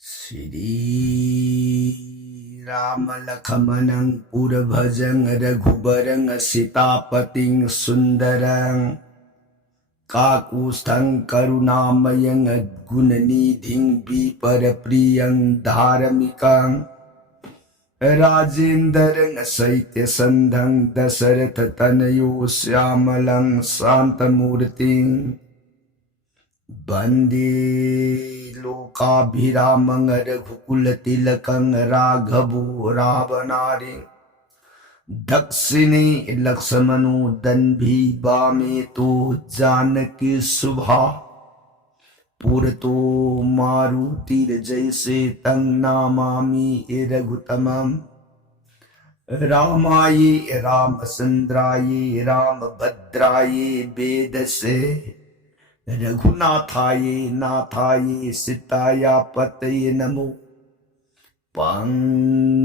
Shri Rama Lakhamanang Purabhajang Raghubarang Sitapating Sundarang Kakustang Karunamayang Gunanidhing Biparapriyang Dharamikang Rajendarang Saitya Sandhang Dasaratha Tanayo Syamalang Santamurting Bande Lokabhiramang Raghukullatilakang Raghavu Ravanari Dakshini Laksamanu Danbhi Bame to Janaki Subha Purato Maruti Jaise Tang Namami Raghutamam Ramaye Ramasandraye Ramabhadraye Vedase Raghunathaye Nathaye Sitaya Pataye Namo Pangu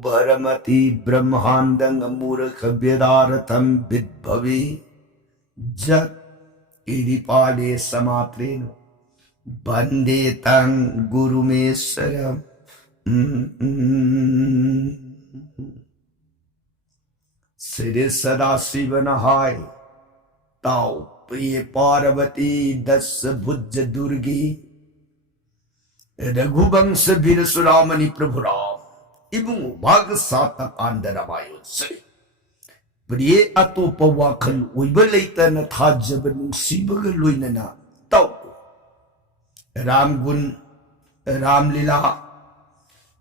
Bharamati Brahmandang Amuraka Vedaratham Vidbhavi Jat Idipade Samatreno Bande Tang Gurumesaram Siddhi Sadasivanahai Tau Priya Parvati Das Bhujja Durgi Raghubans Virasuramani Prabhuram Ibung Bhag Satak Andaramayon Say Priya Atopa Wakal Uibalita na Thajabanung Sibaga Luinana Tau Ramgun Ramlila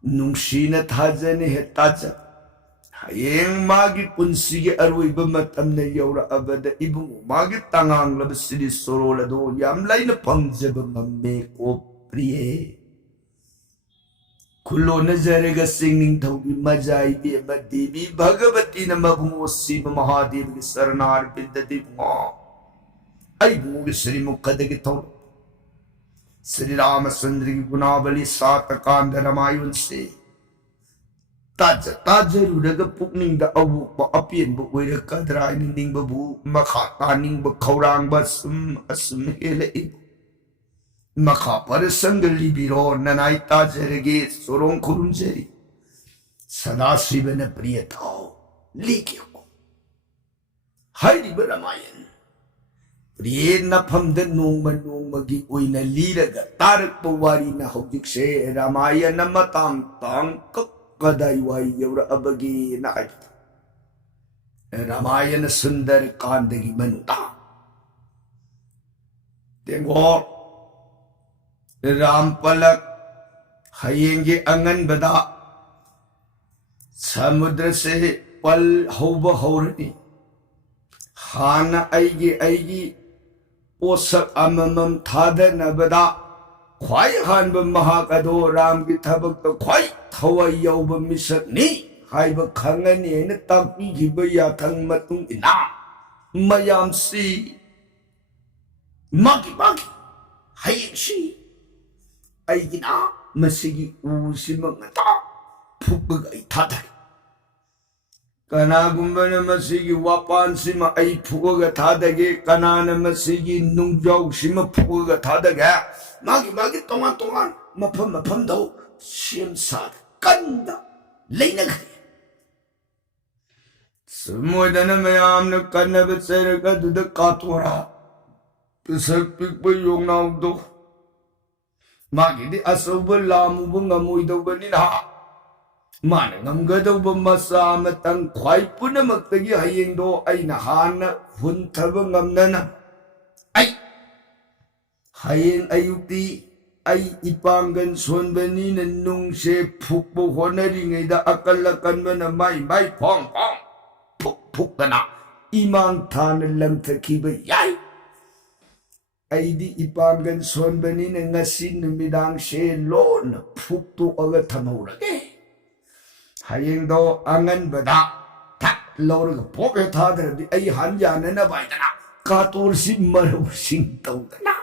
Nungshina Thajane Hetaja Hayeng magi punsige aruiba matam na yaura abada ibung magi tangang labasili sorola do yamlay na pangjaba ngamme ko priye Kulo na jarega singing thawgi majai bi devi bhagavati na mabungo siva mahadev ki saranar bindati mo ay bungo ki sri mukhada ki thaw Sri Ramachandra ki gunavali satakanda ramayon se Taja Ruraga Pukning the Awu Apian but with a Kadra Ning Babu Makata Ning Bakurang Basum Asum Hele Makapar Sangali Biro Nanai Tajarege Soron Kurunjeri Sadasivana Priyatao Likyo Heidi Baramayan Priyena Pam the Nungmagi Uina Liraga Tarak Pawari na Hobjikse Ramaya Namatam Tang Kadaiwai Yaura Abagi Nakai Ramayana Sundar Kandagi Manuta Tengok Rampalak Hayenge Angan Bada Samudra Se Pal Hoba Horani Hana Aigi Osak Amamam Thada Nabada Kwai Hanba Mahakado Ram Gitabak the Kwai Hawa Yoba Misat Ni Haiba Kangani and Taki Hibaya Tang Matung Ina Mayam Si Maki Hayashi Aigina Masigi Usimangata Pugai Tatai Kanagumbana Masigi Wapan Sima Ai Puga Tadage Kanana Masigi Nungjog Shima Puga Tadaga Maki Tongan Mapam Do Shim Sad Kanda Lainagari Sumudana Mayam the Kanabit Seraka to the Katura Pacific Boyong now do Magi the Asoba Lamubunga Muido Banina Manangam Gado Masa Matang Quai Punamatagi Hayendo Ainahana Huntabangam Nana Ai Hayen Ayuti Ay ipangan sonbani na nung se pukpo honaring ay da akalakan mo na may pong puk ka na imang tanan lang takiba yay ay di ipangan sonbani na ngasin na midang se lo na pukto aga tamurage hayeng do angan bada tak lor ka poke thadra di ay hanya na bay na katur si marusing taw na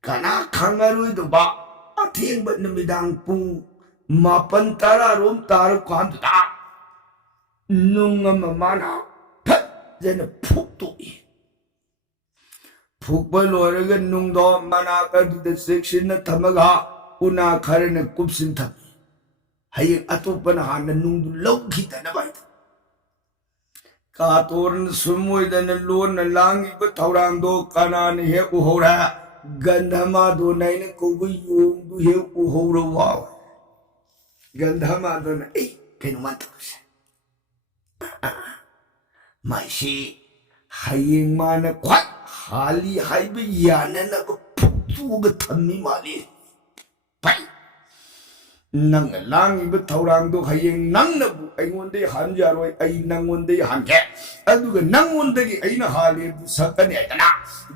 Kana kangaroo do ba ating ba namidang pung mapantara rom taro kanta nung mamana pat jana pukto ผูกไปลอยกันนุ่งดอมานากันดูเซ็กชันทำมากอุณาคาร์นกุบสินทำให้อัตุปัญหานั้นนุ่งดูเล่าคิดนะไปกาตัวนั้นสมุยดันล้วนลางอีกทาวรังโดกานานี่เฮอุโหระกันธรรมาดูในนั้นกูวิยุงดูเฮอุโหระว้าวกันธรรมาดูนั้นแค่นุมันตัวไม่ใช่ให้ยังมานะควายฮาลีให้ไปยานั่นนะก็พุทธูก็ทำนี่มาเลยไปนั่งล่างอีกทาวรังดูให้ยังนั่งนะบุไอ้คนที่หันจารวยไอ้นั่งคนที่หันแก่อันดูก็นั่งคนที่ไอ้น่ะฮาลีบุสักกันเนี่ยนะ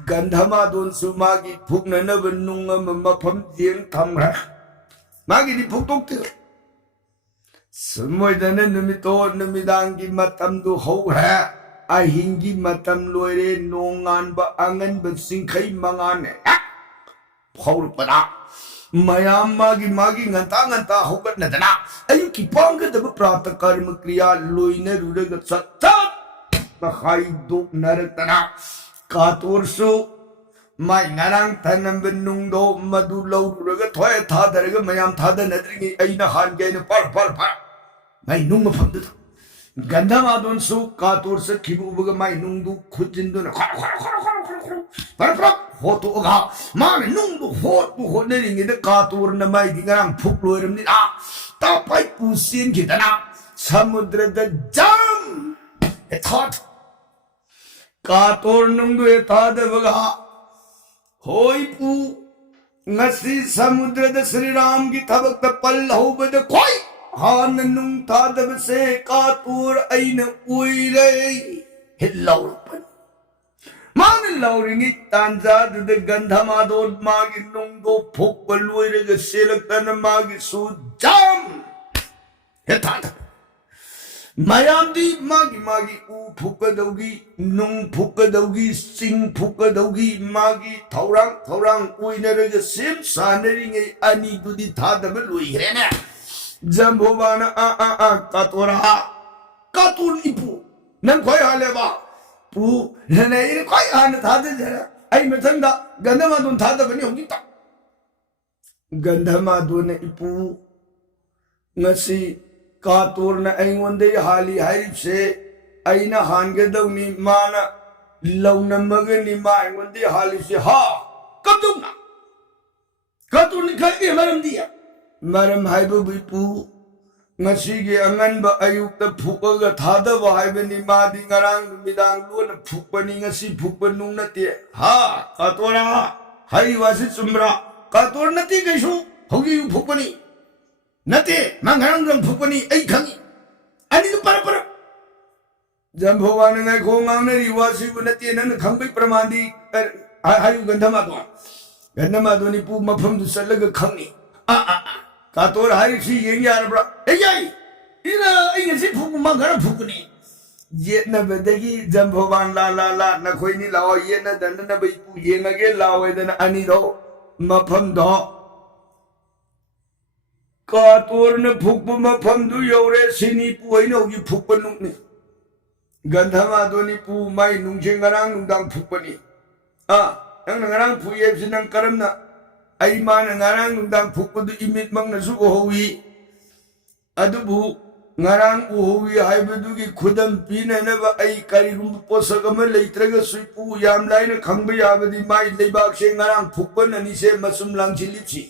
กันธรรมาดูสุมากีพวกนั้นนะเป็นนุ่งมันมาพัมเจียงทำระมากีที่พวกตกเตอสมัยนั้นนมิโตนมิดังกิมาทำดูเขาแห่อาหิงกิมาทำลอยเรนนงงานบะอังเงินบะสิงไข่มังานเนี่ยเขาหลุดปะนะมายามมากิงันตาเขากันนะอายุกี่ปังก็จะเป็นปราตการมกริยาลอยเนรุเรกสัตตะมาใครดูนรกนะกาตัวสุไม่งานังท่านเป็นนุ่งโดมาดูเราเรื่องถอยท่าแต่เรื่องมายามท่าแต่นั่นเองไอ้น่ะหันแกเนี่ยพัลไม่นุ่งมาฟังดูกันธรรมาดูสุกาตัวสุขีบุบก็ไม่นุ่งดูขุดจินดูนะพัลโหตัวก็มาเนี่ยนุ่งดูโหเนี่ยอย่างนี้แต่กาตัวนั้นไม่ดีงานพุกลอยเรื่องนี้ต่อไปปูเสียนกี่ตัวนะสมุทรเดือดจังทอดกาตัวนุ่งดูทอดบก็Hoipu ngasi samudra da Sri Ram ki thabak da pal ho bad koi han nung tha da se ka tur aina ui re hillau pan man lauringi tanja da gandha ma do ma gi nung do phok balui re ga selak tan ma gi su jam he tha Mayam di magi u phuka daugi nung phuka daugi sing phuka daugi magi thaurang uinere ga sim saneri nge ani dudi thada me lui grene jambovana katur ipu nang khoi hale ba pu nei khoi han thada jara ai mathanda gandama dun thada bani hongi ta gandama dun ipu ngasi कातूर न ऐंगोंदे हाली HYBE से ऐना हानगे दौनी माना लौनमगे नि मा ऐंगोंदे हाली से हा कब दूंगा कातूर नि खगे मरम दिया मरम हाइबो बिपू ngasi ge angan ba ayuk ta phukaga thada ba haibe ni ma di ngarang midang luan phukpani ngasi phukpanung na te ha katora hai wasi chumra kator na ti gaisu hogi phukpani Nate, mangarang dong phukani ai khangi. Ani tu para. Jambhovan ngai khongang ne riwasi bu nate nan khangbai pramandi hayu gandhama do ni pu mafam du salaga khangni. Ka tor hari si yeng yar bra. Ei ina ai ngasi phuk mangarang phukani. Ye na bedagi jambhovan la na khoi ni law ye na dan na bai pu yeng age law dan ani do mafam do Katur ne phukpa mafam du yore sini pu aina hogi phukpa nungni gandhama do ni pu mai nungche ngarang nungdang phukpa ni nang ngarang pu yeb sinang karam na ai ma na ngarang nungdang phukpa du imit mang na su ohowi adubu ngarang ohowi haibu ki khudam pina na ba ai kari rum posagama leitraga sui pu yam lai na khangba yabadi mai leibak se ngarang phukpa na ni se masum lang chilipsi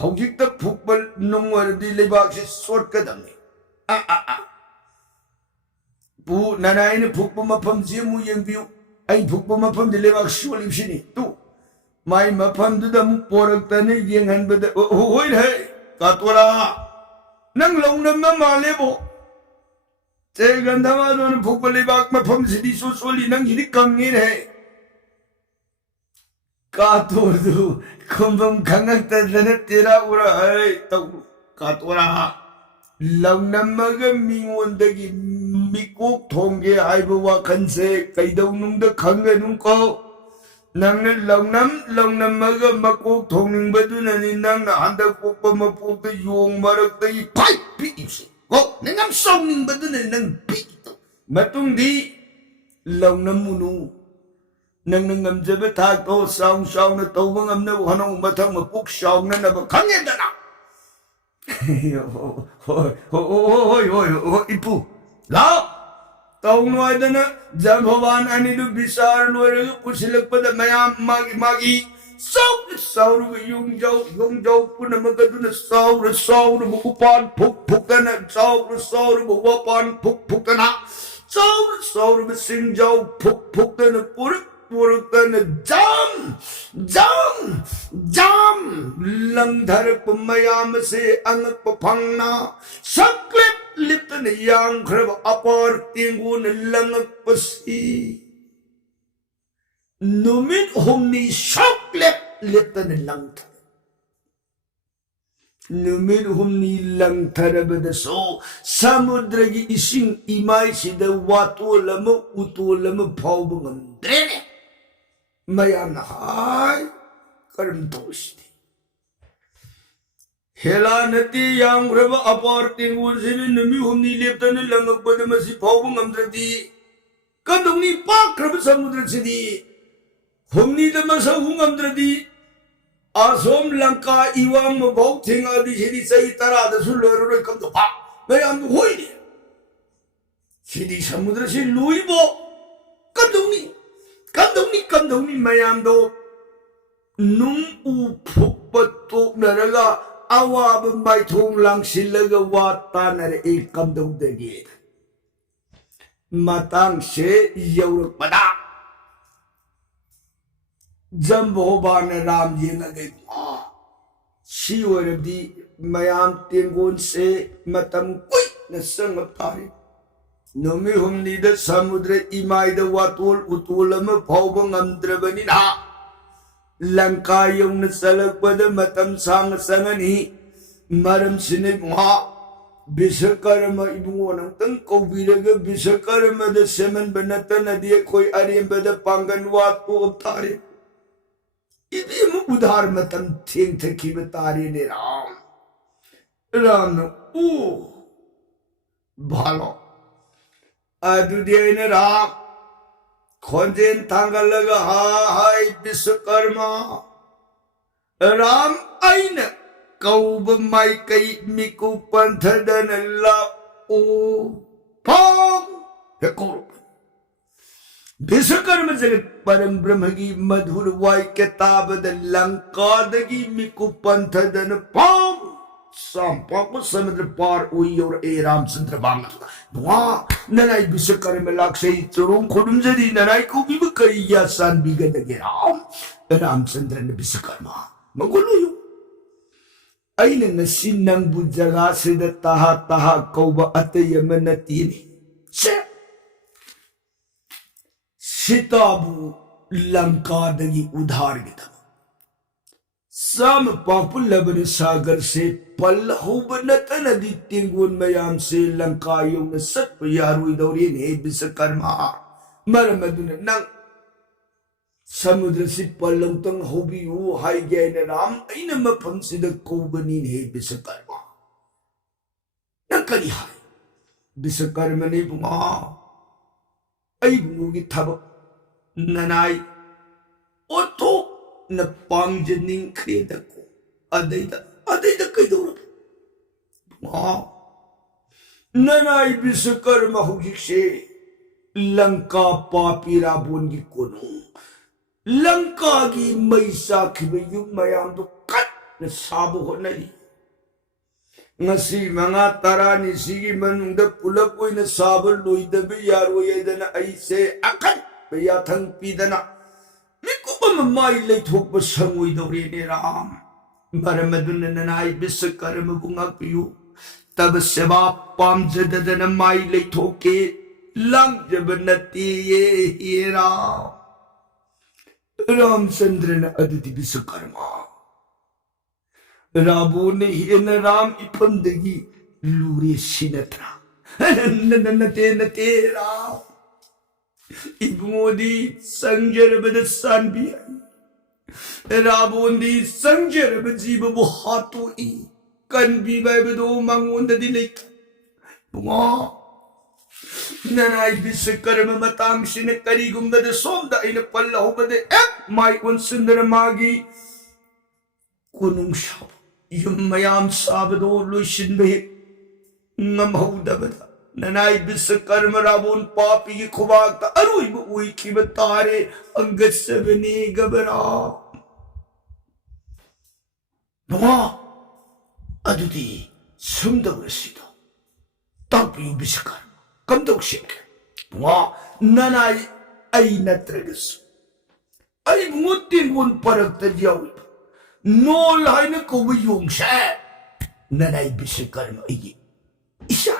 Hawjikta phukbal nungwar di lebak si sort ka damni. Pu nanay na phukpa mapam siya mo yung view. Ay phukpa mapam di lebak siwalim sini. Tu. May mapam duda mo porag tanay yung hanbada. Hoy hay. Katwara. Nang long na mamalebo. Sa ganda ma doon phukpa lebak mapam si di susuli nang hinikangin hay. Katur du. Kumbang kangang tadlanat tira ura ay tau katura lang namaga mingwandagi mikuk thongge ay bawa kanse kay daw nung da kanga nung ko nang na lang namaga makuk thongning badu na ninang na handa ko pa mapukta yung marak tayo pay piisi ko nangam songning badu na nang piito matong di lang namuno nâng nâng ngầm dơ với thác tô sao sao nó tâu với ngầm nâu hả nông mà thằng mà bút sao nó nè bà khăn nghe ta nào ôi ipu lao tâu nói đó nè dâm hồ bàn anh ấy được bisar nuôi rồi cũng sẽ lực bắt mayam magi sao rồi yung dâu cũng nằm cái đó sao rồi một pan phúc cái này sao rồi một pan phúc cái nào sao rồi sinh dâu phúc cái này pura cái này jam lăng thar mayam se ang papangna saklep lip na yang krab apar tingun lăng pasi numin humni saklep lip na lang thar numin humni lang thar badaso samudra gi ising imay sida watu lam phau bangam drene mayam na hay karam toshti hela nati yang reba apar tingun sini numi humni leptan langak pada masih phau bangam dradi kadung ni pak reba samudra sidi humni da masa hungam dradi asom langka iwang mabau thinga di sidi sai tara da sulor kam to pak mayam hoi ni sidi samudra si lui bo kadung ni mayam do nung u phuk patok naraga awab mai thong lang silaga wata nare ekam dong degi matang se yaurak pada jambo ban ram yeng agai si warabdi mayam tengon se matam koi na sang tari nomi humni da samudra imai da watul utulama phauba ngamdrabani na langka yung nasalak pada matam sang sangani maram sinig ma bisakarma ibungo ng tangkaw bilaga bisakarma da seman banata na diya koy arim bada panggan watu tari ibi mo udhar matam ting taki batari ni ram bhalo adu diya ni ram khonjen thangalaga hai biskarma ram aina kaub mai kai miku panthadan la o pam hekor biskarma jagat param brahmagi madhur vai kitab da lanka dagi miku panthadan pam sampako samudra par ui or e ramchandra bang wa nanai biskarma laksai churung khudum jadi nanai ko bi kai ya san biga dagi ramchandra ne biskarma maguluyo aina ngasi nang bu jaga sida taha kauba atayamanati ni se sitabu lanka dagi udhar gita sam papul labar sagar se pal hubanata nadi tingun mayam se lanka yung sat yarui daurin he biskarma maramaduna nang samudra si palang tang hobiyu hai gaya ram aina mapam sida kaubanin he biskarma nang kani hai biskarma ni bunga ay bungi tabak nanay oto na pangjaning kreda ko adayda kay dora nanay biskarma hugik se lanka papira bungi kono lanka gi maisa kibayung mayam do kat na sabo honay ngasi mga tarani sige manungda pulap oy na sabo loida biyaro yedana ay se akan bayatang pidana miku ba mamay lay thok ba sangoy daw rin ni ram maramadun na nanay biskarma bungag piyo tabas seba pamjadada na may lay thoke lang jabanati ye hira Ramchandra na aditi biskarma Rabu ne hina ram ipandagi lure sinatra nate ram ibngodi sangjara bada sanbiyan Rabundi sangjara bajiba buhatu I kan bibay bado mangonda dilay bunga Nanay Biskarma Matang Sinakarigum the Sonda in a Palla over the app, my one Sundaramagi Kunung Shop. Yumayam Sabado Lushin Be Namhodabada. Nanay Biskarma Rabun Papi Kovaka Arui Wiki Batare Angat Seveni Gabara. No, Adudi, Sumdavrasido. Tapi Biskarma. Kamdok shake. Wa nanay ay natragas. Ay mutin won parag tadyaw. No lahay na kumayong siya. Nanay bisikar mo ay isa.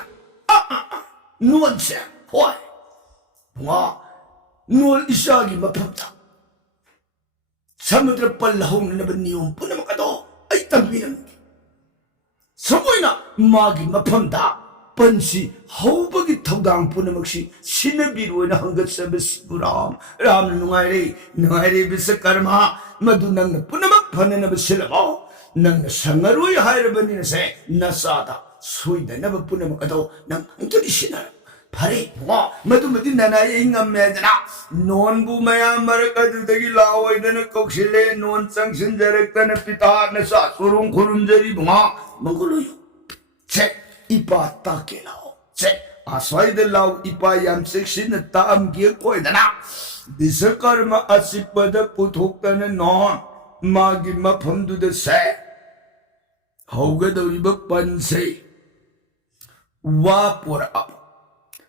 Nuwan siya. Hoy. Wa nuwan isa gi mapamta. Samudra palahong na naban niyong punamakado ay tabinan. Samoy na magi mapamta. Pansi haubagi tawdang punamakshi sinabiru na hanggat sa bisburam ram nungairi bisakarma madunang na punamak pananabas sila mo nang nasangaroy hairabani na sa nasada suida na ba punamak ataw ng ang tradisyonal pare mga madumati nanay ingam medana non bumaya marakadudagi laway na nagkaksile non sang sindarekta na pita na sa surong kurunjari mga mangguloyo check Ipa takilao. Se, asway de lao ipa yam sekshin na taam giya koy dana. Bisakarma asipada puthok na non. Magi mapamdu da se. Hauga daw iba panse. Wa pura up.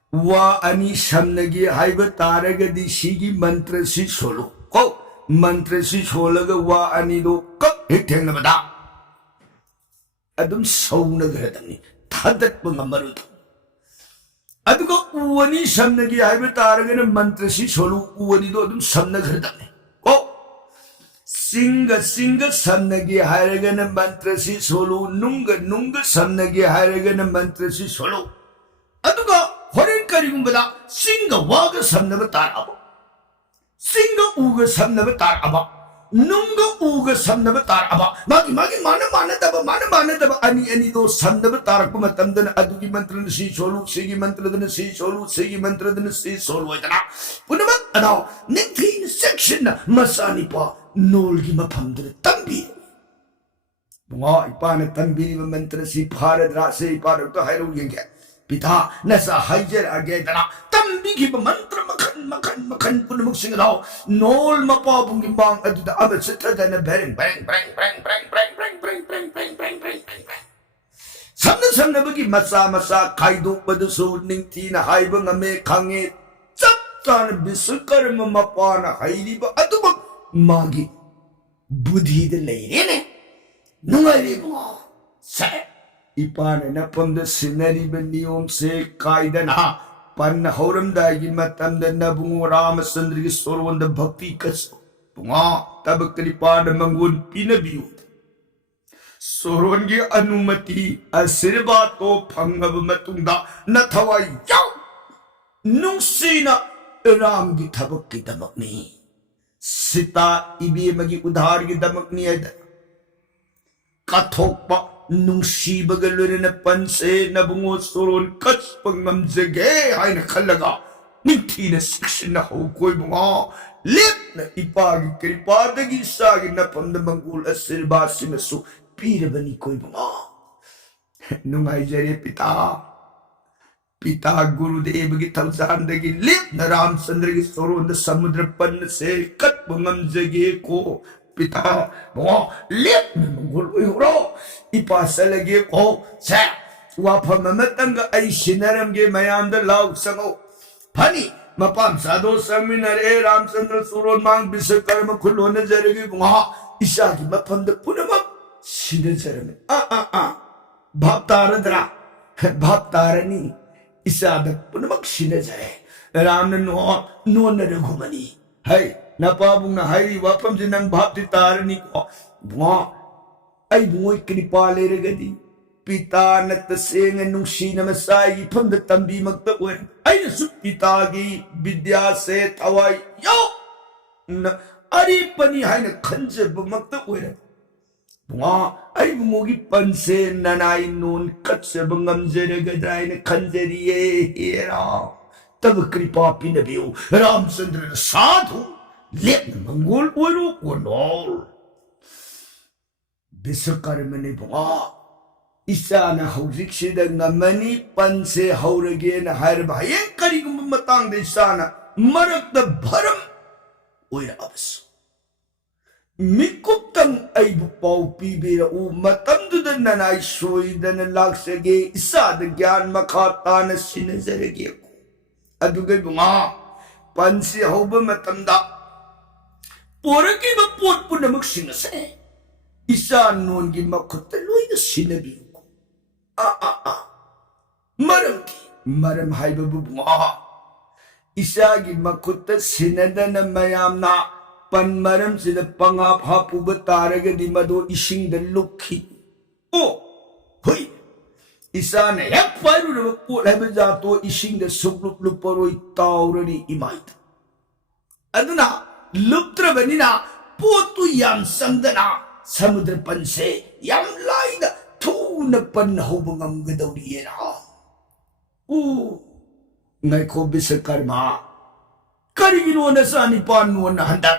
Wa ani samnagi haiba taraga di sigi mantra si solo. Ko, mantra si solo ga wa ani do kak hiteng na bada. Adum saw na garadang ni. Hadat mga maruto. Ato ka uwani samnagi haiba taraga na mantra si solo uwani do adum samnag hardane. Ko singa samnagi haraga na mantra si solo nunga samnagi haraga na mantra si solo. Ato ka horin karigong bada singa waga samnaba tarabo. Singa uga samnaba tarabo. Nunga uga samnaba taraba magi mana daba ani do samnaba tarak matamdan adugi mantra si solo sigi mantra dan si solo itana punama adaw nintin section na masani pa nolgi mapamdra tambi bunga ipana tambi mantra si bharat rase ipara to hairo yenge pita nasa haijer age itana tambi ki mantra makan punamuk singadaw nol mapabong gimbang aduda abat sa tada na bering samna bagi masa kaido padusul ning tina haiba nga me kange tsap tan bisukar mamapana haili ba atubag magi budhi de leirene nungari mo sa ipana na pamda sinari ba niyom se kaida na Panna horam dagi matam dan nabungo Ramachandra ki sorwanda bhakti kaso. Punga tabak kalipada mangun pinabiyo. Sorwan ki anumati asirbato pangab matungda nathaway yaw. Nung sina ram ki tabak ki damak ni. Sita ibi magi udhar ki damak ni ay kathok pa. Nung sibagalun na panse na bungo soron kats pangamzage ay nakalaga ninti na seksyon na hukoy mga lip na ipagi kalipadag isagin na pandamanggul as silbasi na so pira ba ni koy mga nung ay jari pita guru de bagi tawsaan dagi lip na Ramachandra ki soron na samudra panse kat pangamzage ko Pita, mo, lip, manggulo, ipasalagi ko, sa, wapamamatanga ay sinaramgi mayanda law sango. Pani, mapamsado sa minare, Ramachandra suron mang bisakar makulo na zaragi mga isagi mapamda po naman, sinazarami. Bhaptara ni, isabat po naman sinazari. Ram na noon na nagumani. Hay, napabong na hay wapam din ang bhakti tarani ko mga ay bungoy kinipalay ragadi pita na tasingan nung sinamasay pamdatambi magtakwen ay nasupitagi bidya se taway yo na ari pani hay na kansa magtakwen mga ay bungogi pansin nanay nun katsa bangamza ragaday na kanzariye hira तब कृपा पिनबियो रामचंद्र साधु लेप Mongol ओरो कोनोल विश्वकर्मा ने बुआ इसाना हौजिक सिदा ngमनी पंसे हौरगे न हर भाई करिगुम मतंग दे इसाना मरक the भरम ओइरा अबस मिकुप्तंग अइबु पाउ पीबेरा उ मतंदुद ननाई सोइदन लाक्सगे इसाद ज्ञान मखा तान सिनजरगे अदुगे बुआ पंसे हौब मतंदा पोरकी ब पोट पुनमक सिंगसे इसा नोन की मखुत लोइद सिनबी मरम हाइब बुआ इसा की मखुत सिनदन मयामना पन मरम सिद पंगा फापुब तारगदि मदो इशिंग द लुखी ओ हुई इसा ने एक पाइरु द पोट हैब जातो इशिंग द सुपलुप लुपरोई ताउरनी इमाइत अदना लुप्त्रबनिना पोतु याम संदना समुद्र पंसे याम लाइदा थून पन होबंगम गदौरियेरा उ ngaikhो विश्वकर्मा करिगिनो नसानि पानो न हंदा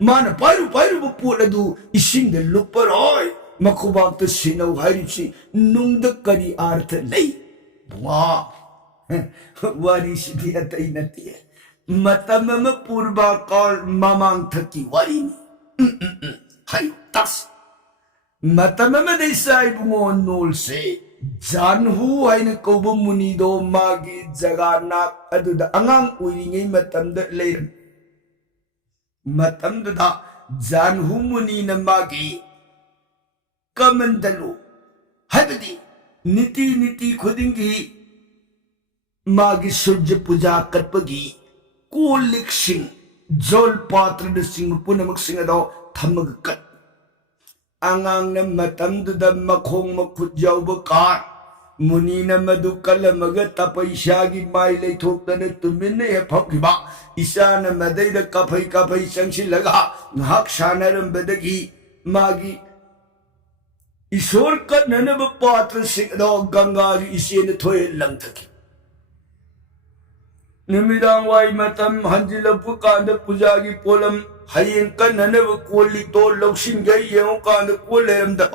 मान पाइरु पोलदु इसिंग द लुपरोय मखुबाक त सिनौ हारिछि नुंग द करि अर्थ लई बुआ वारी सिधि अतै नतिए मतम म पूर्वा काल ममांग थकी वारी हाय तस मतम म देसाई बुओ नोल से जानहु हाइन कोब मुनिदो मागी जगानाथ अदुद अंगांग उइरिङै मतमद लेरम मतमददा जानहु मुनि न मागी कमंदलो हाइबदी नीति खुदिंगी मागी सूर्य पूजा कटपगी कोलिक सिंह जोल पात्र सिंह पुनमक सिंह दो थमग कट अंगांग न मतमदुद मखोंग मखुद जाउब कार मुनि न मदु कलमग तपैशागी माइ लेथोकदन तुमिन हे फकिबा ईसा न मदैद कफै संसिलगा ngahak sanarambadagi magi ईश्वर कननब पात्र सिंह दो गंगा इसेन थोय लंगथकी निमिदांग वाई मतम हंजिलपु कांद पूजागी पोलम हयें कननब कोली तो लौसिन गई येउ कांद को लेरमदा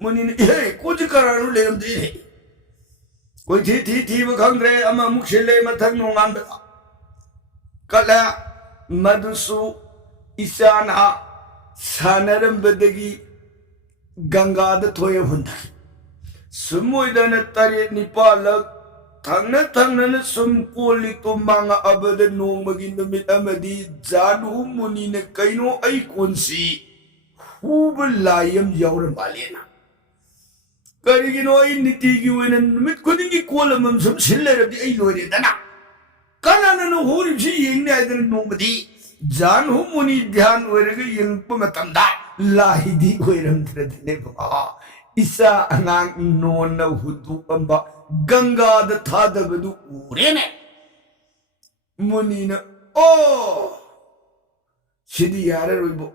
मुनि हे कुछ करानु लेरमदे हे कोई थी खंग्रे अमा मुखिले मथंग नोंगान बता कला मधुसु ईशाना सानरंबदगी गंगाद थोय हुंदा सुमोइदन तरे निपालक थंगन सुम कोली तो मांगा अबद नोंमगी नुमित अमदी जानु मुनि ने कइनो आई कोनसी हुब लायम यौर मालेना करिगिनो आई नीति की when नुमित खुदिंगी कोलमम sum सिल्लेरबदी I लोरेदना Kanana no होरिबसी येंगने आइदन नोंमदी जानहु मुनि ध्यान ओरगे यंगप मतंदा लाहिदी ओइरमद्रदने बा इसा अंगांग नोन हुदु अंबा गंगा द थादबदु उरेने मुनि न ओ सिदी यारे रोइबो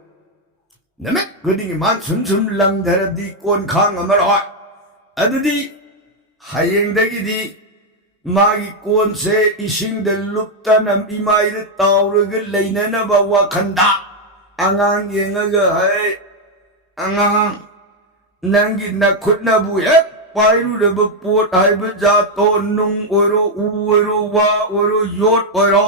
नमे गुदिंगी मान सुम लंगधरदी कोन खांग अमर होय अदुदी हयेंगदगिदी मागी कोन से इशिंग द लुप्तनम इमाइद ताउरग लेननब वखंदा अंगांग येंगग है अंगांग नंगी नखुदनबु हे पाइरुरब पोट हाइब जातो नुंग ओरो उ ओरो वा ओरो योट ओरो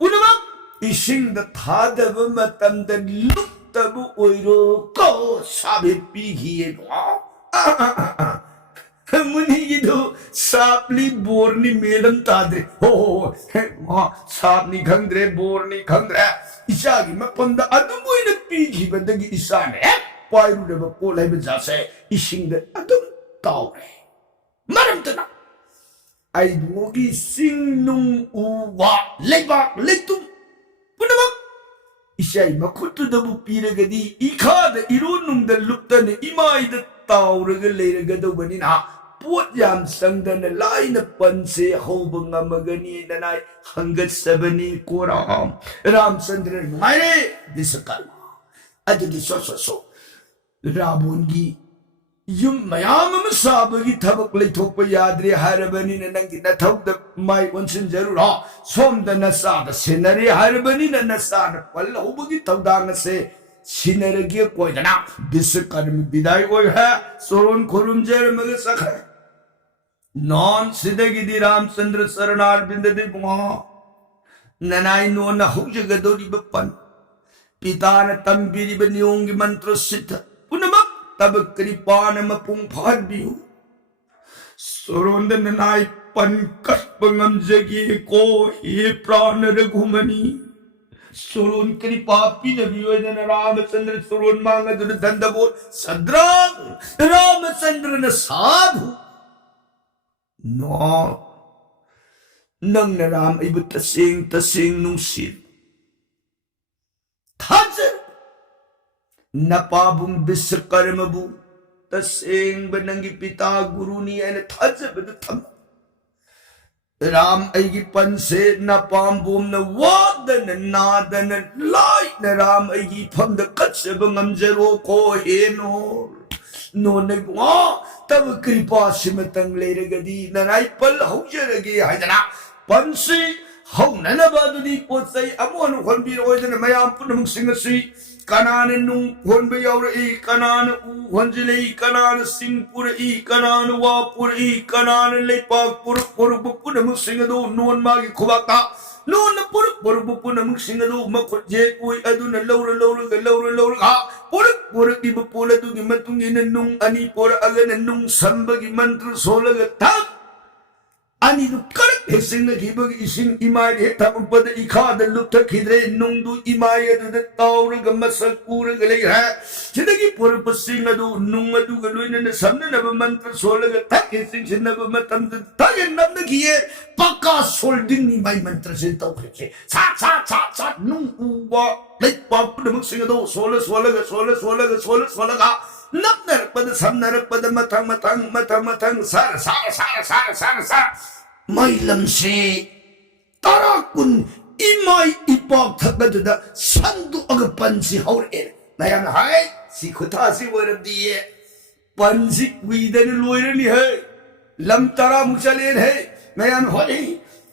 पुनमक इशिंग द थादब मतम द लुप्तबु ओरो को साबे पीघिए मुनि गिदो सापली बोरनी मेलम तादे हो सापनी खंद्रे बोरनी खंद्रे इसागी मपंद अदुमोइन पीघिबदगी इसाने पाइरुरब पोट हाइब जासे इशिंग द अदुम ताउरे मरमतना आइबोगी सिंगनुंग उवा लेबाक लेतुम पुनमक इसाई मखुतुदबु पीरगदी इखाद इरोनुंग द लुप्तन इमाइद ताउरग लेरगदबनिना पोट याम संगदन लाइन पंसे होबंगमगनी ननाय हंगत सबनी कोराम रामचंद्र मारे विश्वकर्मा अदुगी सो रावणगी ꯌꯨꯝ ꯃꯌꯥꯝ ꯑꯃ ꯁꯥꯕꯒꯤ ꯊꯕꯛ ꯂꯩꯊꯣꯛꯄ ꯌꯥꯗ꯭ꯔꯦ ꯍꯥꯏꯔꯕꯅꯤꯅ ꯅꯪꯒꯤ ꯅꯊꯧꯗ ꯃꯥꯏ ꯑꯣꯟꯁꯤꯟꯖꯔꯨꯔꯣ ꯁꯣꯝꯗ ꯅꯆꯥꯗ ꯁꯦꯟꯅꯔꯦ ꯍꯥꯏꯔꯕꯅꯤꯅ ꯅꯆꯥꯅ ꯄꯜꯍꯧꯕꯒꯤ ꯊꯧꯗꯥꯡ ꯑꯁꯦ ꯁꯤꯟꯅꯔꯒꯦ ꯀꯣꯏꯗꯅ ꯕꯤꯁꯀꯔꯃ ꯕꯤꯗꯥꯏ ꯑꯣꯏꯈ꯭ꯔꯦ ꯆꯣꯔꯣꯟ ꯈꯨꯔꯨꯝꯖꯔꯝꯃꯒ ꯆꯠꯈ꯭ꯔꯦ ꯅꯣꯟ ꯁꯤꯗꯒꯤꯗꯤ ꯔꯥꯃꯆꯟꯗ꯭ꯔ ꯆꯔणाꯔꯕꯤꯟꯗꯗꯤ ꯕꯨꯡꯉꯣ ꯅꯅꯥꯏ ꯅꯣꯟꯅ ꯍꯧꯖꯒꯗꯧꯔꯤꯕ ꯄꯟ ꯄꯤꯇꯥꯅ ꯇꯝꯕꯤꯔꯤꯕ ꯅꯤꯌꯣꯝꯒꯤ ꯃꯟꯇ꯭ꯔ ꯁꯤꯠꯊ ꯄꯨꯝꯅꯃꯛ ꯇꯕꯛ ꯀ꯭ꯔꯤꯄꯥꯅ ꯃꯄꯨꯡ ꯐꯥꯍꯟꯕꯤꯌꯨ ꯁꯣꯔꯣꯟꯗ ꯅꯅꯥꯏ ꯄꯟ ꯀꯠꯄ ꯉꯝꯖꯒꯦꯀꯣ ꯍꯦ ꯄ꯭ꯔꯥꯅ ꯔꯘꯨꯃꯅꯤ ꯁꯣꯔꯣꯟ ꯀ꯭ꯔꯤꯄꯥ ꯄꯤꯅꯕꯤꯌꯣꯗꯅ ꯔꯥꯃꯆꯟꯗ꯭ꯔ ꯁꯣꯔꯣꯟ ꯃꯥꯡꯉꯗꯨꯅ ꯗꯟꯗꯕꯣꯠ ꯁꯗ꯭ꯔꯪ ꯔꯥꯃꯆꯟꯗ꯭ꯔꯅ ꯁꯥꯙꯨ ꯅꯣ ꯅꯪꯅ ꯔꯥꯝ ꯑꯩꯕꯨ ꯇꯁꯦꯡ ꯇꯁꯦꯡ ꯅꯨꯡꯁꯤ ꯊꯥꯖꯔ ꯅꯄꯥꯕꯨꯡ ꯕꯤꯁꯀꯔꯃꯕꯨ तसेंग नंगी पिता गुरु नी ऐने थाजबद थम राम ऐगी पंसे न पाम्बोम न वादन नादन लाई न राम ऐगी फम द कच्छब ngमजरो को हेनो नो ने वा तब कृपा सिमतंग लेरगदी ननाई पल हौजरगे हायदना पंसे हौननबदुदी पोसै अमोन खनबिरोयदन मयाम पुनमुक सिंगसी कनान नुंग होनबे यावरई कनान उ होनजिलई कनान सिंगपुरई कनान वापुरई कनान लेपाक पुरपुरब पुनमुक सिंगदो नोन मागी खुबाका नोन पुरपुरब पुनमुक सिंगदो मखुत जेक ओय अदुन लौर हा पुरपुर इब पोलदुगी मतुंगिन नुंग अनि पोर अगन नुंग संबगी मंत्र सोलग तक अनि दु करक हेसिंग गिबग इसिंग इमाय हे थपद इखाद लुप्त खिद्रे नुंगदु इमाय अदु ताउरग मसक पूरग ले है सिदगी पुर पसिंग अदु नुंग अदु गलोइन समनब मंत्र सोलग तक हेसिंग सिनब मतम तग नब गिए पक्का सोल्डिंग नि माय मंत्र से तौखे सा नुंग उवा लेक पाप नमक सिंग अदु सोलग नबनर पद समनर पद मथंग सार मैलम से ताराकुन इमाई इपाक थकदुदा संदु अग पंसी हौरे नयन हाय सी खुथा सी वरदिए पंसी कुइदन लोयरनी है लम तारा मुचलेन है नयन होई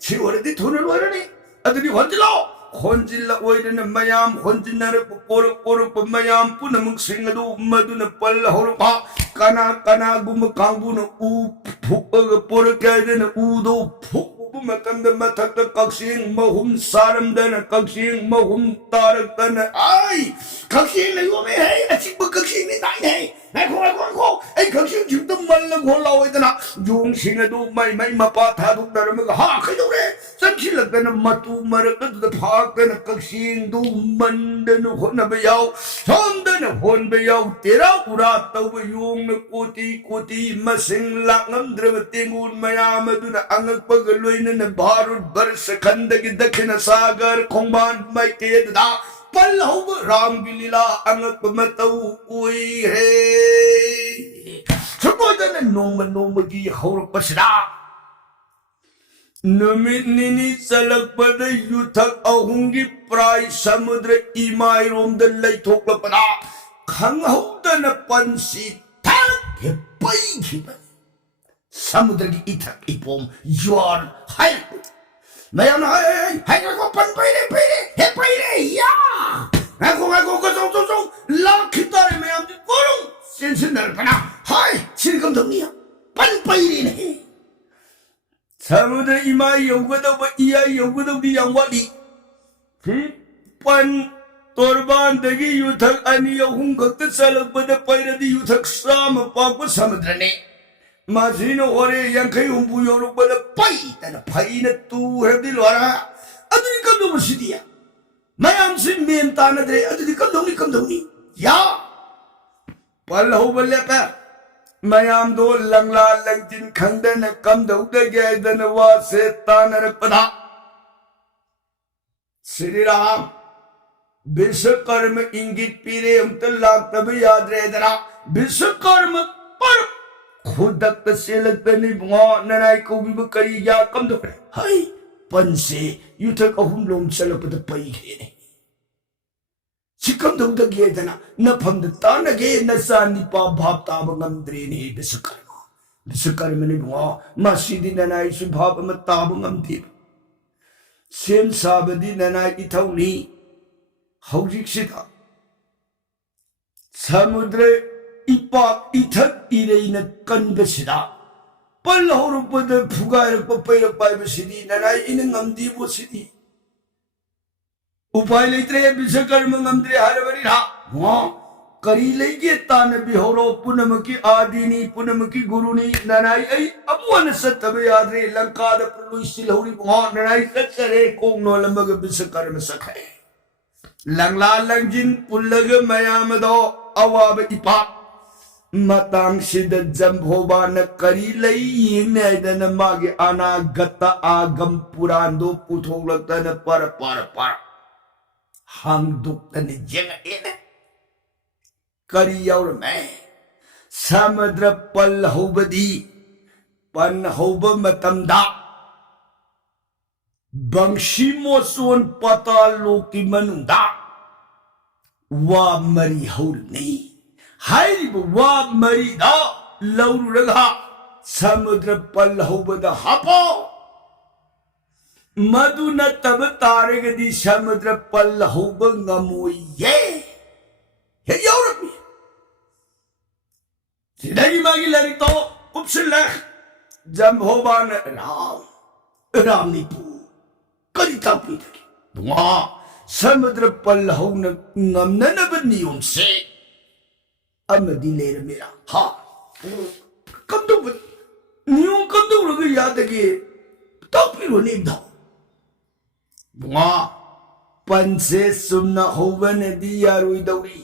सी वरदि थुन लोयरनी अदनि होजलो खोंजिल्ला ओइदन मयाम खोंजिनर पोर मयाम पुनमुक सिंगदु मदुन पल हौरपा कना गुम कांगबुन उ फुक पोर कैदन उदो फुक मतंद मथक कक्षिंग महुम सारमदन कक्षिंग महुम तारकन आई कक्षिंग लेगो में है अच्छी कक्षिंग ने नाइ है खो ए कक्षिंग जिम मल्ल घोलाओइदना जोंग सिंगदु मई मपा थादु दरम हा खैदोरे संखिलकन मतु मरक फाकन कक्षिंग दु मंदन होनब याव सोमदन होनब याव तेरा उरा तव योंग कोटी मसिंग लांगमद्रब तेंगुन मयाम दुन अंगपग लोइन भारत वर्ष खंड की दक्षिण सागर खोंबान मैकेदा पल हौ राम की लीला अंगप मतौ उई है सुबोधन नोम की हौरपसदा नमित निनी चलकपद युथक अहुंगी प्राय समुद्र इमाई रोमद लैथोकपदा खंगहौदन पंसी थक पई समुद्र की इथक इपोम योर हाय मयाम हाय को पन पईरे या को जो लाखितारे मयाम जी कोरू सिन नरपना हाय सिरकम दनिया पन पईरे ने समुद्र इमाई योगदब इया योगदब यांवाली फिर पन तोरबान दगी युथक अनि यहुं खक्त चलकपद पैरदी युथक साम पाप समुद्र ने मासीनो ओरे यंखै हुंबु योरुबद पई तन फैन तू हेबदि लोरा अदुनि कदो बसिदिया मयाम से मेन तानद्रे अदुनि कदोनी या पल हो बल्ले पे मयाम दो लंगला लंजिन खंदन कम दौदे गेदन वा से तानर पदा श्री राम विश्वकर्म इंगित पीरे उमत लाग तब याद रहे दरा विश्वकर्म पर खुदक सेलकनी बुआ ननाई को भी करी या कम दो हाय पंसे युथक अहुम लोम चलपद पई घेने 시컴동덕이에잖아. 나 밤도 따나게 나 싸니빠 밥 따봉감들이니 비스카르면이 뭐 마시디 나나이시 밥은 따봉감디 셈사버디 나나 이타우니 하우직시다 사무드레 이밥 이탁 이레이는 건것이다. 빨라오르버드 부가이럭 뽀뽀이럭 바이브시디 나나 이는 감디 보시디 उपाय लेते रहे विश्वकर्म मंगमद्रे हरवरी रहा वहाँ करी लेगे ताने बिहोरो पुनम की आदिनी पुनम की गुरुनी ननाई ऐ अबुअन सत्तबे यादरे लंका द प्रलुइसी लहुरी वहाँ ननाई सत्सरे कोंगनो लंबग विश्वकर्म सखे लंगला लंजिन पुल्लग मयामदो अवाब इपा मतंग सिद जंभोबा न करी लई यिंगने दन मागे अनागत आगम पुरांदो पुथोलतन पर हांगदुक्तने जेंगेने करी यावरमे समुद्र पल होबदी पन होब मतमदा बंशी मोसोन पतालो की मनुदा वा मरी हौरनी हाइब वा मरी दा लौरुरगा समुद्र पल होबदा हापो मधु न तब तारेगदी समुद्र पल होबंगमोये हे यौरपी सिद्धगी मागी लरी तो उपसिल्ले जंभोबान राम नीपू करिता पीटकी बुआ समुद्र पल होन ngमननब नियम से अमदी लेर मेरा हा कब नियम कब रग याद के तो फिर नहीं दो बुआ पंसे सुमना होवन दिया रुई दौरी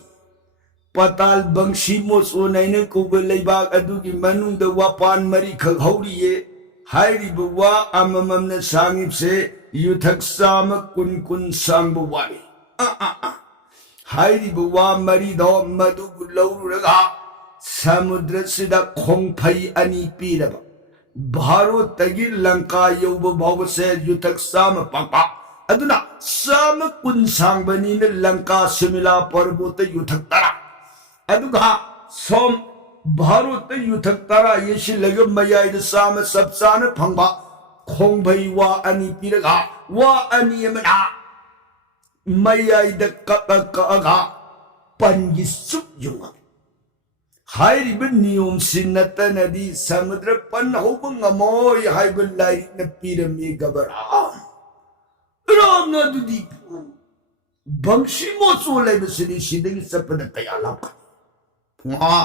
पताल बंशी मोसो नैने कुब लेबाग अदुगी मनुंग द वापान मरी खगौरिये हाइरी बुआ अममन सांगिब से युथक साम कुन सांग बुवानी हाइरी बुआ मरी दो मधु लौरुरगा समुद्र सिदा खोंगफई अनि पीरबा भारो तगी लंका यौब भाव से युथक साम पापा अदुना साम कुन सांगबनी ने लंका सिमिला पर्वत युथक तरा अदुगा सोम भारो त युथक तरा येशि लग मयाइद साम सबसान फंगबा खोंगभई वा अनि पिरगा वा अनि यमना मयाइद कगा पंगी सुप युंगा हाइरिब नियम सिन्नत नदी समुद्र पन होबंगमोय हाइब लाइक न पिरमे गबरा राम नदुदी बंशी मोसो लेबसिनी सिदगी सपन कयाला वहाँ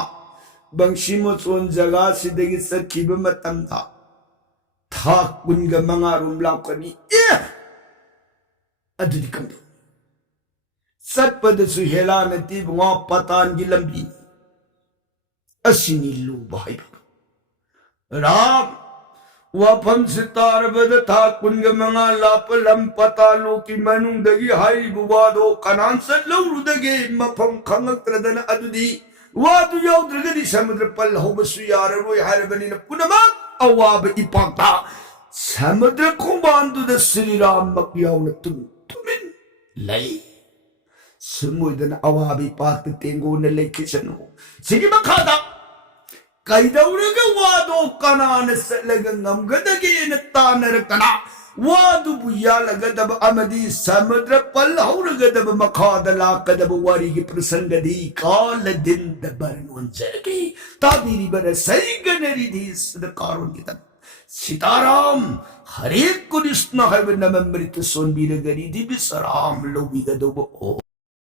बंशी मोसोन जगह सिदगी सखीब मतमदा था कुनग मंगारुम लाकनी अदुदी कंदो सत्पद सुहेला नती वहाँ पतान की लंबी असिनी लूब राम वफम सितार बद था कुंग मंगा लाप लम पता लो की मनुंग दगी हाई बुवादो कनान सन लौरुदगे मफम खंगत्रदन अदुदी वादु यौद्रगदी समुद्र पल होबसु याररोय हरबनी न पुनमा अवाब इपाक्ता समुद्र कुंबांदु द श्री राम मक्याउन तुमिन लई समुद्र अवाब इपाक्त तेंगो न लेखिसनो सिगी मखादा कैदौरगा वादो कनान सलग ngमगदगे न तानरकना वादु बुयालगदब अमदी समुद्र पल हौरगदब मखादला कदब वारी की प्रसंगदी काल दिन दबरन जरगी ताबीरी बर सही गनरी दी सदकारों की तब सीताराम हरे कृष्ण है नममृत सोनबीर गरी दी बिसराम लोबी गदब ओ